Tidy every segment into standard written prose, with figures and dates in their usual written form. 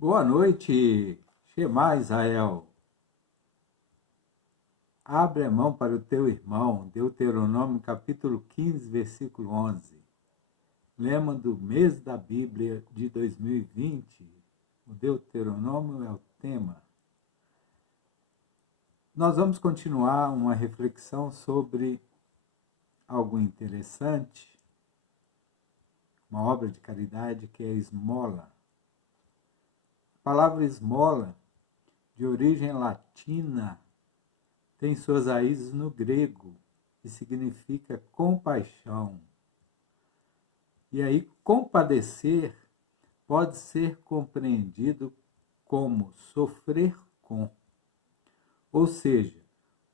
Boa noite, Shema Israel. Abre a mão para o teu irmão, Deuteronômio capítulo 15, versículo 11. Lema do mês da Bíblia de 2020. O Deuteronômio é o tema. Nós vamos continuar uma reflexão sobre algo interessante, uma obra de caridade que é a esmola. A palavra esmola, de origem latina, tem suas raízes no grego e significa compaixão. E aí, compadecer pode ser compreendido como sofrer com, ou seja,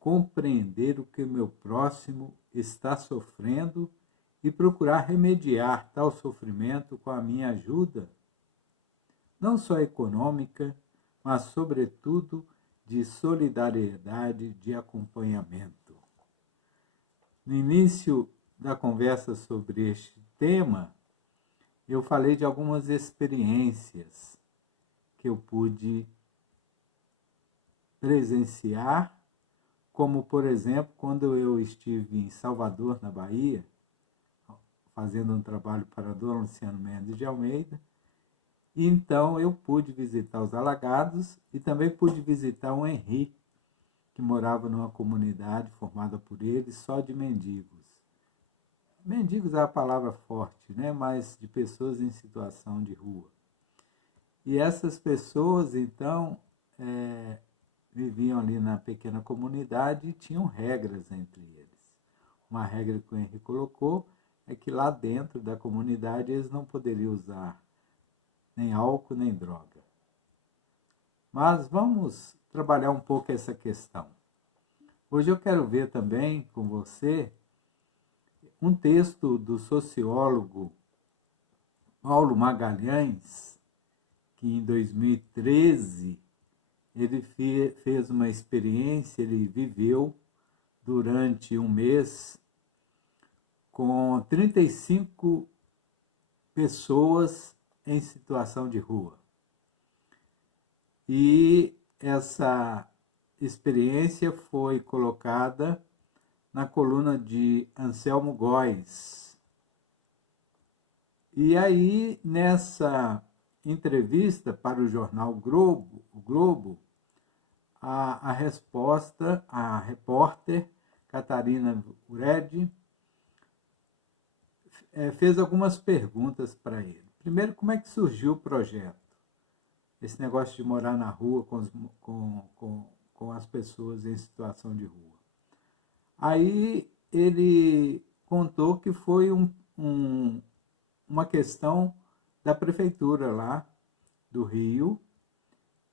compreender o que o meu próximo está sofrendo e procurar remediar tal sofrimento com a minha ajuda, não só econômica, mas, sobretudo, de solidariedade, de acompanhamento. No início da conversa sobre este tema, eu falei de algumas experiências que eu pude presenciar, como, por exemplo, quando eu estive em Salvador, na Bahia, fazendo um trabalho para Dom Luciano Mendes de Almeida. Então eu pude visitar os alagados e também pude visitar o Henri, que morava numa comunidade formada por ele só de mendigos. Mendigos é a palavra forte, né? Mas de pessoas em situação de rua. E essas pessoas, então, viviam ali na pequena comunidade e tinham regras entre eles. Uma regra que o Henri colocou é que lá dentro da comunidade eles não poderiam usar nem álcool, nem droga. Mas vamos trabalhar um pouco essa questão. Hoje eu quero ver também com você um texto do sociólogo Paulo Magalhães, que em 2013 ele fez uma experiência, ele viveu durante um mês com 35 pessoas em situação de rua. E essa experiência foi colocada na coluna de Anselmo Góes. E aí, nessa entrevista para o jornal Globo, a resposta, a repórter Catarina Uredi fez algumas perguntas para ele. Primeiro, como é que surgiu o projeto? Esse negócio de morar na rua com as pessoas em situação de rua. Aí ele contou que foi uma questão da prefeitura lá do Rio,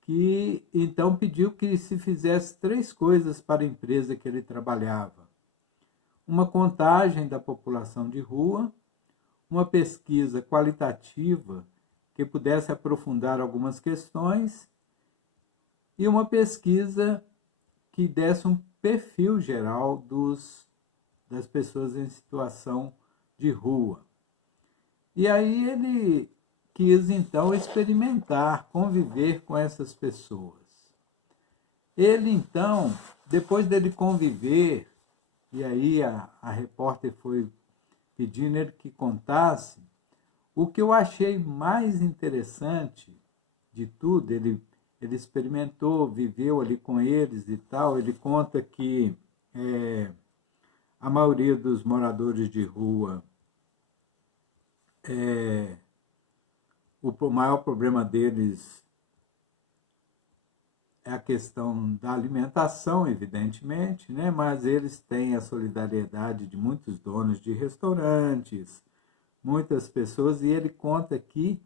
que então pediu que se fizesse 3 coisas para a empresa que ele trabalhava. Uma contagem da população de rua, uma pesquisa qualitativa que pudesse aprofundar algumas questões e uma pesquisa que desse um perfil geral das pessoas em situação de rua. E aí ele quis, então, experimentar, conviver com essas pessoas. Ele, então, depois dele conviver, e aí a repórter foi pedindo ele que contasse, o que eu achei mais interessante de tudo, ele experimentou, viveu ali com eles e tal, ele conta que a maioria dos moradores de rua, o maior problema deles é a questão da alimentação, evidentemente, né? Mas eles têm a solidariedade de muitos donos de restaurantes, muitas pessoas, e ele conta aqui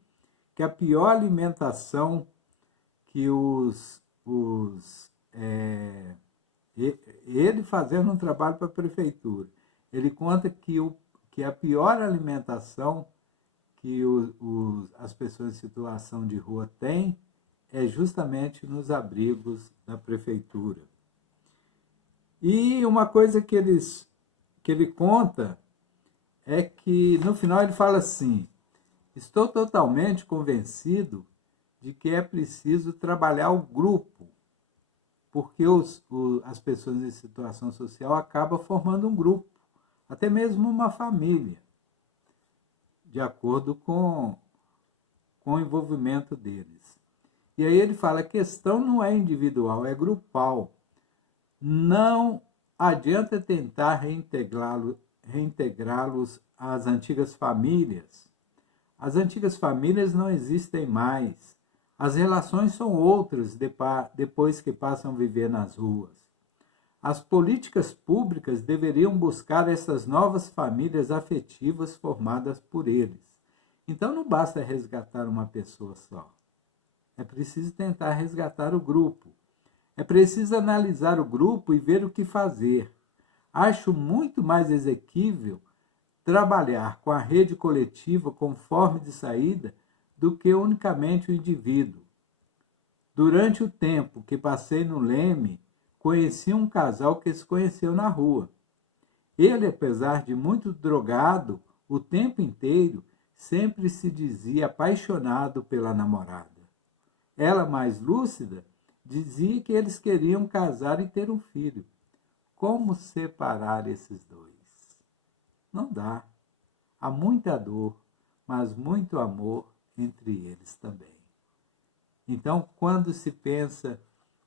que a pior alimentação que ele fazendo um trabalho para a prefeitura, ele conta que a pior alimentação que as pessoas em situação de rua têm é justamente nos abrigos da prefeitura. E uma coisa que ele conta é que no final ele fala assim: estou totalmente convencido de que é preciso trabalhar o grupo, porque as pessoas em situação social acabam formando um grupo, até mesmo uma família, de acordo com o envolvimento deles. E aí ele fala, a questão não é individual, é grupal. Não adianta tentar reintegrá-los às antigas famílias. As antigas famílias não existem mais. As relações são outras depois que passam a viver nas ruas. As políticas públicas deveriam buscar essas novas famílias afetivas formadas por eles. Então não basta resgatar uma pessoa só. É preciso tentar resgatar o grupo. É preciso analisar o grupo e ver o que fazer. Acho muito mais exequível trabalhar com a rede coletiva como forma de saída do que unicamente o indivíduo. Durante o tempo que passei no Leme, conheci um casal que se conheceu na rua. Ele, apesar de muito drogado, o tempo inteiro, sempre se dizia apaixonado pela namorada. Ela, mais lúcida, dizia que eles queriam casar e ter um filho. Como separar esses dois? Não dá. Há muita dor, mas muito amor entre eles também. Então, quando se pensa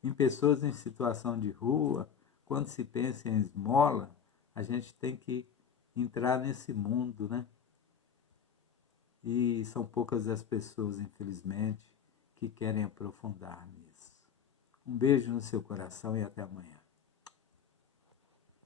em pessoas em situação de rua, quando se pensa em esmola, a gente tem que entrar nesse mundo, né? E são poucas as pessoas, infelizmente, que querem aprofundar nisso. Um beijo no seu coração e até amanhã.